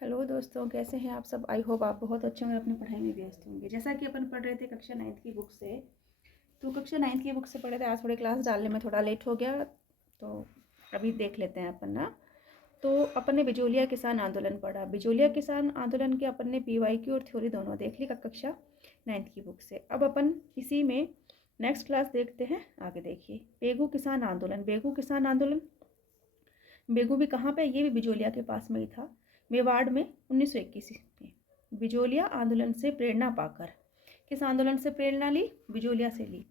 Hello दोस्तों, कैसे हैं आप सब। आई होप आप बहुत अच्छे होंगे, अपनी पढ़ाई में व्यस्त होंगे। जैसा कि अपन पढ़ रहे थे कक्षा 9th की बुक से, तो कक्षा 9th की बुक से पढ़ रहे थे। आज थोड़े क्लास डालने में थोड़ा लेट हो गया, तो अभी देख लेते हैं अपन ना। तो अपन ने बिजोलिया किसान आंदोलन पढ़ा। बिजोलिया किसान आंदोलन के अपन ने PYQ और थ्योरी दोनों देख ली कक्षा 9th की बुक से। अब अपन इसी में नेक्स्ट क्लास देखते हैं। आगे देखिए, बेगू किसान आंदोलन। बेगू किसान आंदोलन, बेगू भी कहाँ पे, ये भी बिजोलिया के पास में ही था, मेवाड़ में 1921 में। बिजोलिया आंदोलन से प्रेरणा पाकर, किस आंदोलन से प्रेरणा ली? बिजोलिया से ली।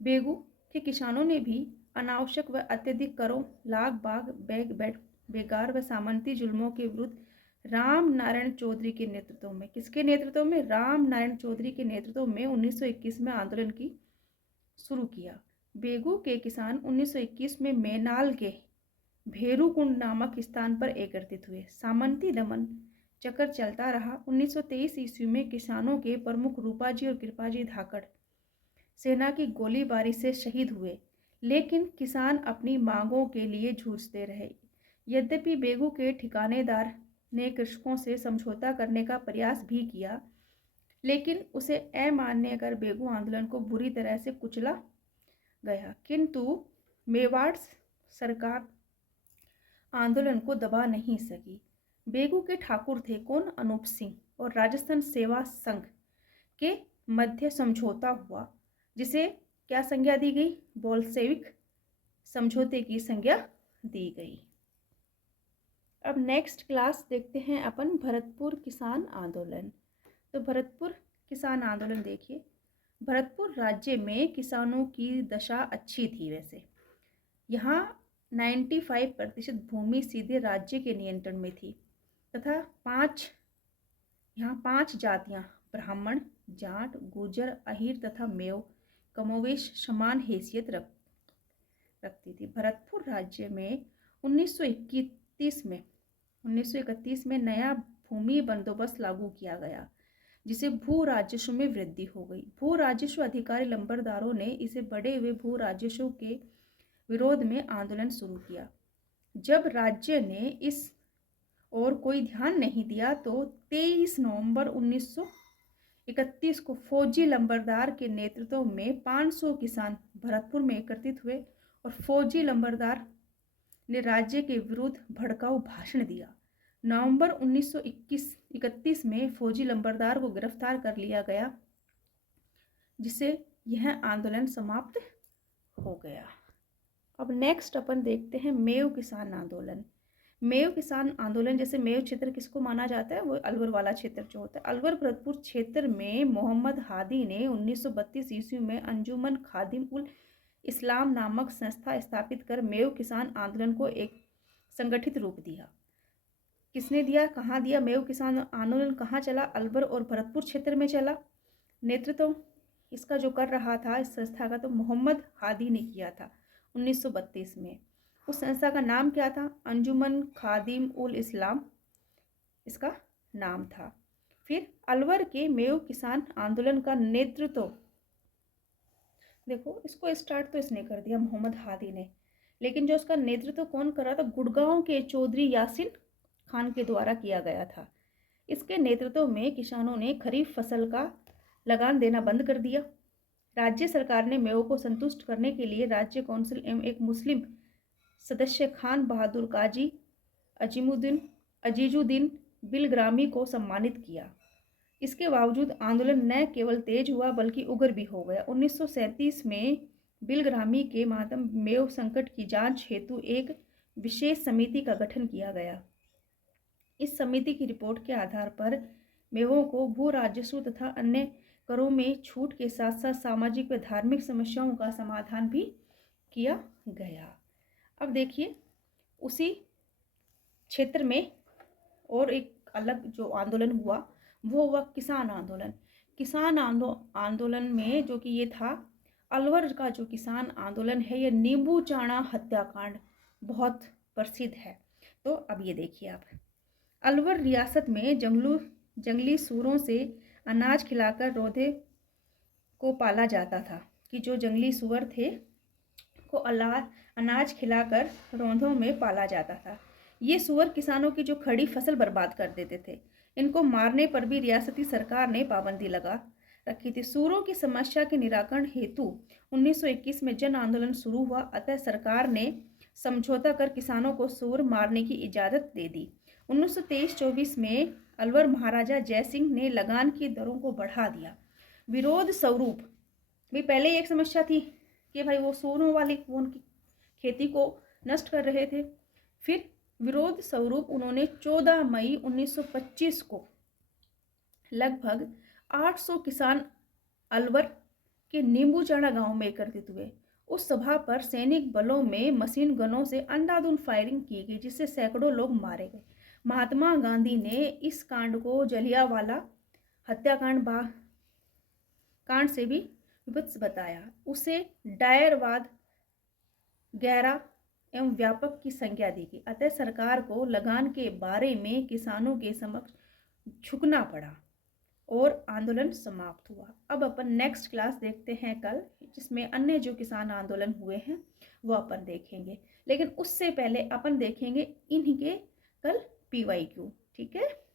बेगू के किसानों ने भी अनावश्यक व अत्यधिक करों, लाग बाग, बेगार व सामंती जुल्मों के विरुद्ध राम नारायण चौधरी के नेतृत्व में, किसके नेतृत्व में? राम नारायण चौधरी के नेतृत्व में 1921 में आंदोलन की शुरू किया। बेगू के किसान 1921 में मैनाल के भेरूकुंड नामक स्थान पर एकत्रित हुए। सामंती दमन चक्कर चलता रहा। 1923 ईस्वी में किसानों के प्रमुख रूपाजी और कृपाजी धाकड़ सेना की गोलीबारी से शहीद हुए, लेकिन किसान अपनी मांगों के लिए जूझते रहे। यद्यपि बेगू के ठिकानेदार ने कृषकों से समझौता करने का प्रयास भी किया, लेकिन उसे अमान्य कर बेगू आंदोलन को बुरी तरह से कुचला गया। किंतु मेवाड़ सरकार आंदोलन को दबा नहीं सकी। बेगू के ठाकुर थे कौन? अनूप सिंह, और राजस्थान सेवा संघ के मध्य समझौता हुआ, जिसे क्या संज्ञा दी गई? बोल्शेविक समझौते की संज्ञा दी गई। अब नेक्स्ट क्लास देखते हैं अपन भरतपुर किसान आंदोलन। तो भरतपुर किसान आंदोलन देखिए। भरतपुर राज्य में किसानों की दशा अच्छी थी। वैसे यहाँ 95% भूमि सीधे राज्य के नियंत्रण में थी, तथा यहाँ पांच जातियां ब्राह्मण, जाट, गुर्जर, अहीर तथा मेव कमोवेश समान हैसियत रखती थी। भरतपुर राज्य में 1931 में नया भूमि बंदोबस्त लागू किया गया, जिसे भू राजस्व में वृद्धि हो गई। भू राजस्व अधिकारी लंबरदारों ने इसे बढ़े हुए भू राजस्व के विरोध में आंदोलन शुरू किया। जब राज्य ने इस और कोई ध्यान नहीं दिया, तो 23 नवंबर 1931 को फौजी लंबरदार के नेतृत्व में 500 किसान भरतपुर में एकत्रित हुए और फौजी लंबरदार ने राज्य के विरुद्ध भड़काऊ भाषण दिया। नवंबर 1931 में फौजी लंबरदार को गिरफ्तार कर लिया गया, जिससे यह आंदोलन समाप्त हो गया। अब नेक्स्ट अपन देखते हैं मेव किसान आंदोलन। मेव किसान आंदोलन, जैसे मेव क्षेत्र किसको माना जाता है? वो अलवर वाला क्षेत्र जो होता है। अलवर भरतपुर क्षेत्र में मोहम्मद हादी ने 1932 ईस्वी में अंजुमन खादिम उल इस्लाम नामक संस्था स्थापित कर मेव किसान आंदोलन को एक संगठित रूप दिया। किसने दिया? कहाँ दिया? मेव किसान आंदोलन कहाँ चला? अलवर और भरतपुर क्षेत्र में चला। नेतृत्व इसका जो कर रहा था इस संस्था का, तो मोहम्मद हादी ने किया था 1932 में। उस संस्था का नाम क्या था? अंजुमन खादिम उल इस्लाम इसका नाम था। फिर अलवर के मेव किसान आंदोलन का नेतृत्व, देखो इसको स्टार्ट तो इसने कर दिया मोहम्मद हादी ने, लेकिन जो उसका नेतृत्व कौन कर रहा था? गुड़गांव के चौधरी यासिन खान के द्वारा किया गया था। इसके नेतृत्व में किसानों ने खरीफ फसल का लगान देना बंद कर दिया। राज्य सरकार ने मेवों को संतुष्ट करने के लिए राज्य काउंसिल एवं एक मुस्लिम सदस्य खान बहादुर काजी अजीजुद्दीन बिलग्रामी को सम्मानित किया। इसके बावजूद आंदोलन न केवल तेज हुआ बल्कि उग्र भी हो गया। 1937 में बिलग्रामी के माध्यम मेव संकट की जांच हेतु एक विशेष समिति का गठन किया गया। इस समिति की रिपोर्ट के आधार पर मेवों को भू राजस्व तथा अन्य करों में छूट के साथ साथ सामाजिक व धार्मिक समस्याओं का समाधान भी किया गया। अब देखिए, उसी क्षेत्र में और एक अलग जो आंदोलन हुआ वो हुआ किसान आंदोलन। किसान आंदोलन में जो कि ये था अलवर का जो किसान आंदोलन है, ये नींबू चाणा हत्याकांड बहुत प्रसिद्ध है। तो अब ये देखिए आप, अलवर रियासत में जंगली सूरों से अनाज खिलाकर रौंदे को पाला जाता था, कि जो जंगली सूअर थे को अनाज खिलाकर रौंदों में पाला जाता था। ये सूअर किसानों की जो खड़ी फसल बर्बाद कर देते थे। इनको मारने पर भी रियासती सरकार ने पाबंदी लगा रखी थी। सूअरों की समस्या के निराकरण हेतु 1921 में जन आंदोलन शुरू हुआ। अतः सरकार ने समझौता कर किसानों को सूअर मारने की इजाज़त दे दी। 1923-24 में अलवर महाराजा जयसिंह ने लगान की दरों को बढ़ा दिया। विरोध स्वरूप भी पहले एक समस्या थी कि भाई वो सूअरों वाली उनकी खेती को नष्ट कर रहे थे। फिर विरोध स्वरूप उन्होंने 14 मई 1925 को लगभग 800 किसान अलवर के नींबूचाड़ा गांव में एकत्रित हुए। उस सभा पर सैनिक बलों में मशीन गनों से अंधाधुंध फायरिंग की गई, जिससे सैकड़ों लोग मारे गए। महात्मा गांधी ने इस कांड को जलियांवाला हत्याकांड कांड से भी विभत्स बताया। उसे डायरवाद, गहरा एवं व्यापक की संज्ञा दी गई। अतः सरकार को लगान के बारे में किसानों के समक्ष झुकना पड़ा और आंदोलन समाप्त हुआ। अब अपन नेक्स्ट क्लास देखते हैं कल, जिसमें अन्य जो किसान आंदोलन हुए हैं वो अपन देखेंगे। लेकिन उससे पहले अपन देखेंगे इनके कल PYQ। ठीक है।